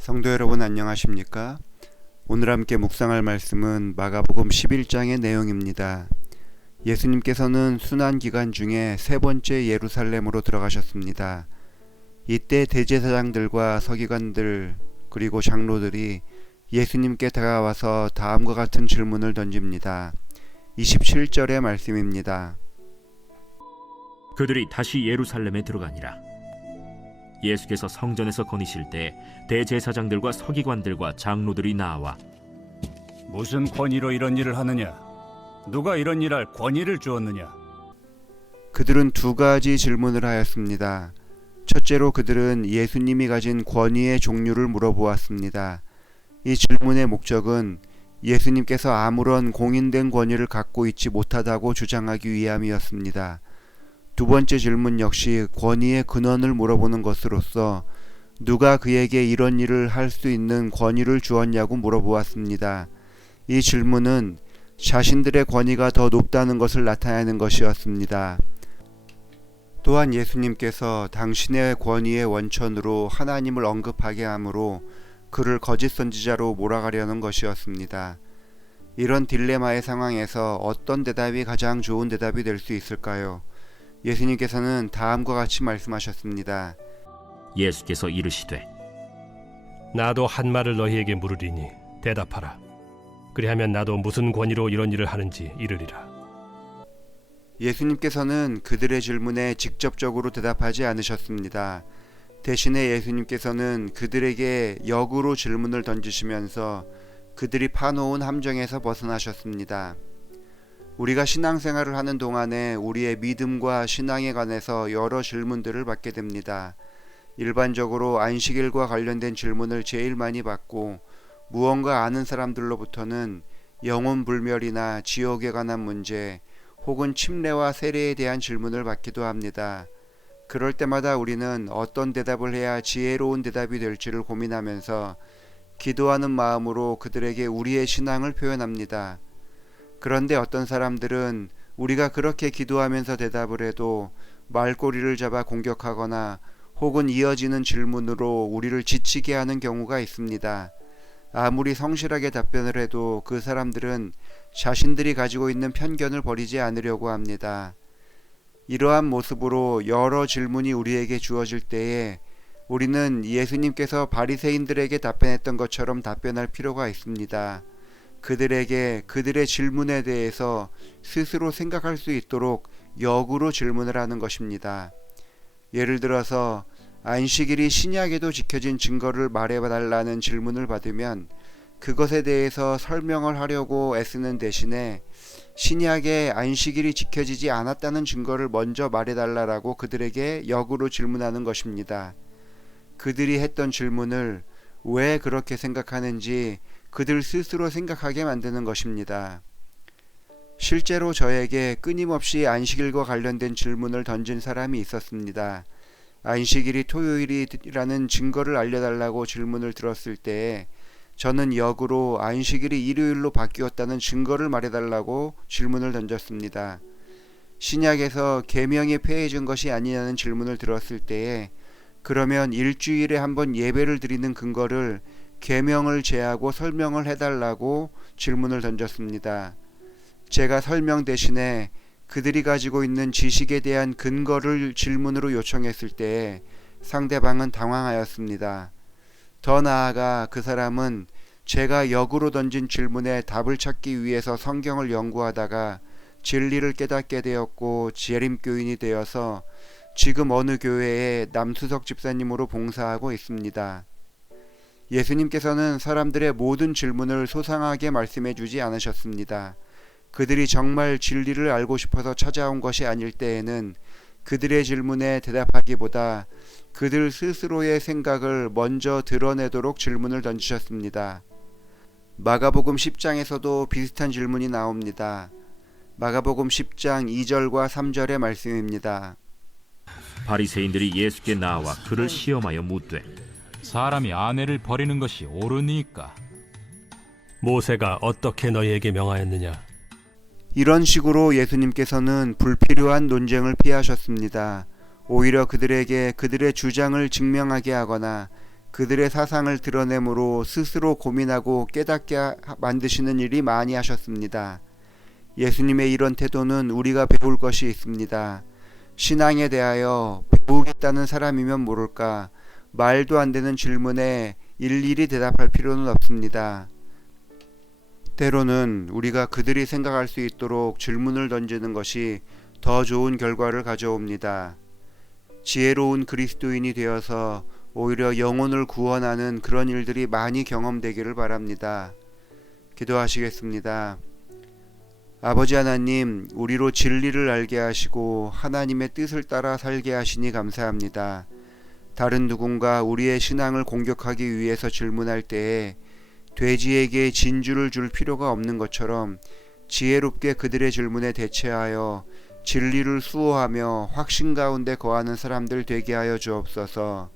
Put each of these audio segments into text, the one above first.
성도 여러분 안녕하십니까? 오늘 함께 묵상할 말씀은 마가복음 11장의 내용입니다. 예수님께서는 순환기간 중에 세 번째 예루살렘으로 들어가셨습니다. 이때 대제사장들과 서기관들 그리고 장로들이 예수님께 다가와서 다음과 같은 질문을 던집니다. 27절의 말씀입니다. 그들이 다시 예루살렘에 들어가니라. 예수께서 성전에서 거니실 때 대제사장들과 서기관들과 장로들이 나와 무슨 권위로 이런 일을 하느냐? 누가 이런 일할 권위를 주었느냐? 그들은 두 가지 질문을 하였습니다. 첫째로 그들은 예수님이 가진 권위의 종류를 물어보았습니다. 이 질문의 목적은 예수님께서 아무런 공인된 권위를 갖고 있지 못하다고 주장하기 위함이었습니다. 두 번째 질문 역시 권위의 근원을 물어보는 것으로서 누가 그에게 이런 일을 할 수 있는 권위를 주었냐고 물어보았습니다. 이 질문은 자신들의 권위가 더 높다는 것을 나타내는 것이었습니다. 또한 예수님께서 당신의 권위의 원천으로 하나님을 언급하게 하므로 그를 거짓 선지자로 몰아가려는 것이었습니다. 이런 딜레마의 상황에서 어떤 대답이 가장 좋은 대답이 될 수 있을까요? 예수님께서는 다음과 같이 말씀하셨습니다. 예수께서 이르시되 나도 한 말을 너희에게 물으리니 대답하라. 그리하면 나도 무슨 권위로 이런 일을 하는지 이르리라. 예수님께서는 그들의 질문에 직접적으로 대답하지 않으셨습니다. 대신에 예수님께서는 그들에게 역으로 질문을 던지시면서 그들이 파놓은 함정에서 벗어나셨습니다. 우리가 신앙생활을 하는 동안에 우리의 믿음과 신앙에 관해서 여러 질문들을 받게 됩니다. 일반적으로 안식일과 관련된 질문을 제일 많이 받고 무언가 아는 사람들로부터는 영혼 불멸이나 지옥에 관한 문제 혹은 침례와 세례에 대한 질문을 받기도 합니다. 그럴 때마다 우리는 어떤 대답을 해야 지혜로운 대답이 될지를 고민하면서 기도하는 마음으로 그들에게 우리의 신앙을 표현합니다. 그런데 어떤 사람들은 우리가 그렇게 기도하면서 대답을 해도 말꼬리를 잡아 공격하거나 혹은 이어지는 질문으로 우리를 지치게 하는 경우가 있습니다. 아무리 성실하게 답변을 해도 그 사람들은 자신들이 가지고 있는 편견을 버리지 않으려고 합니다. 이러한 모습으로 여러 질문이 우리에게 주어질 때에 우리는 예수님께서 바리새인들에게 답변했던 것처럼 답변할 필요가 있습니다. 그들에게 그들의 질문에 대해서 스스로 생각할 수 있도록 역으로 질문을 하는 것입니다. 예를 들어서 안식일이 신약에도 지켜진 증거를 말해달라는 질문을 받으면 그것에 대해서 설명을 하려고 애쓰는 대신에 신약에 안식일이 지켜지지 않았다는 증거를 먼저 말해달라고 그들에게 역으로 질문하는 것입니다. 그들이 했던 질문을 왜 그렇게 생각하는지 그들 스스로 생각하게 만드는 것입니다. 실제로 저에게 끊임없이 안식일과 관련된 질문을 던진 사람이 있었습니다. 안식일이 토요일이라는 증거를 알려달라고 질문을 들었을 때에 저는 역으로 안식일이 일요일로 바뀌었다는 증거를 말해달라고 질문을 던졌습니다. 신약에서 계명이 폐해진 것이 아니냐는 질문을 들었을 때에 그러면 일주일에 한 번 예배를 드리는 근거를 계명을 제하고 설명을 해달라고 질문을 던졌습니다. 제가 설명 대신에 그들이 가지고 있는 지식에 대한 근거를 질문으로 요청했을 때 상대방은 당황하였습니다. 더 나아가 그 사람은 제가 역으로 던진 질문에 답을 찾기 위해서 성경을 연구하다가 진리를 깨닫게 되었고 재림교인이 되어서 지금 어느 교회에 남수석 집사님으로 봉사하고 있습니다. 예수님께서는 사람들의 모든 질문을 소상하게 말씀해 주지 않으셨습니다. 그들이 정말 진리를 알고 싶어서 찾아온 것이 아닐 때에는 그들의 질문에 대답하기보다 그들 스스로의 생각을 먼저 드러내도록 질문을 던지셨습니다. 마가복음 10장에서도 비슷한 질문이 나옵니다. 마가복음 10장 2절과 3절의 말씀입니다. 바리새인들이 예수께 나와 그를 시험하여 묻되 사람이 아내를 버리는 것이 옳으니까? 모세가 어떻게 너희에게 명하였느냐? 이런 식으로 예수님께서는 불필요한 논쟁을 피하셨습니다. 오히려 그들에게 그들의 주장을 증명하게 하거나 그들의 사상을 드러내므로 스스로 고민하고 깨닫게 만드시는 일이 많이 하셨습니다. 예수님의 이런 태도는 우리가 배울 것이 있습니다. 신앙에 대하여 배우겠다는 사람이면 모를까 말도 안 되는 질문에 일일이 대답할 필요는 없습니다. 때로는 우리가 그들이 생각할 수 있도록 질문을 던지는 것이 더 좋은 결과를 가져옵니다. 지혜로운 그리스도인이 되어서 오히려 영혼을 구원하는 그런 일들이 많이 경험되기를 바랍니다. 기도하시겠습니다. 아버지 하나님, 우리로 진리를 알게 하시고 하나님의 뜻을 따라 살게 하시니 감사합니다. 다른 누군가 우리의 신앙을 공격하기 위해서 질문할 때에 돼지에게 진주를 줄 필요가 없는 것처럼 지혜롭게 그들의 질문에 대처하여 진리를 수호하며 확신 가운데 거하는 사람들 되게 하여 주옵소서.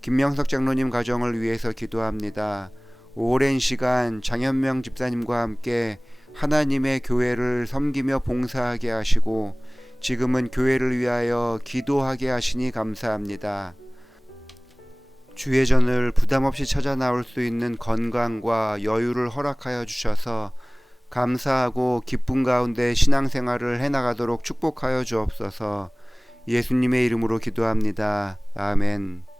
김명석 장로님 가정을 위해서 기도합니다. 오랜 시간 장현명 집사님과 함께 하나님의 교회를 섬기며 봉사하게 하시고 지금은 교회를 위하여 기도하게 하시니 감사합니다. 주의 전을 부담 없이 찾아 나올 수 있는 건강과 여유를 허락하여 주셔서 감사하고 기쁨 가운데 신앙생활을 해나가도록 축복하여 주옵소서. 예수님의 이름으로 기도합니다. 아멘.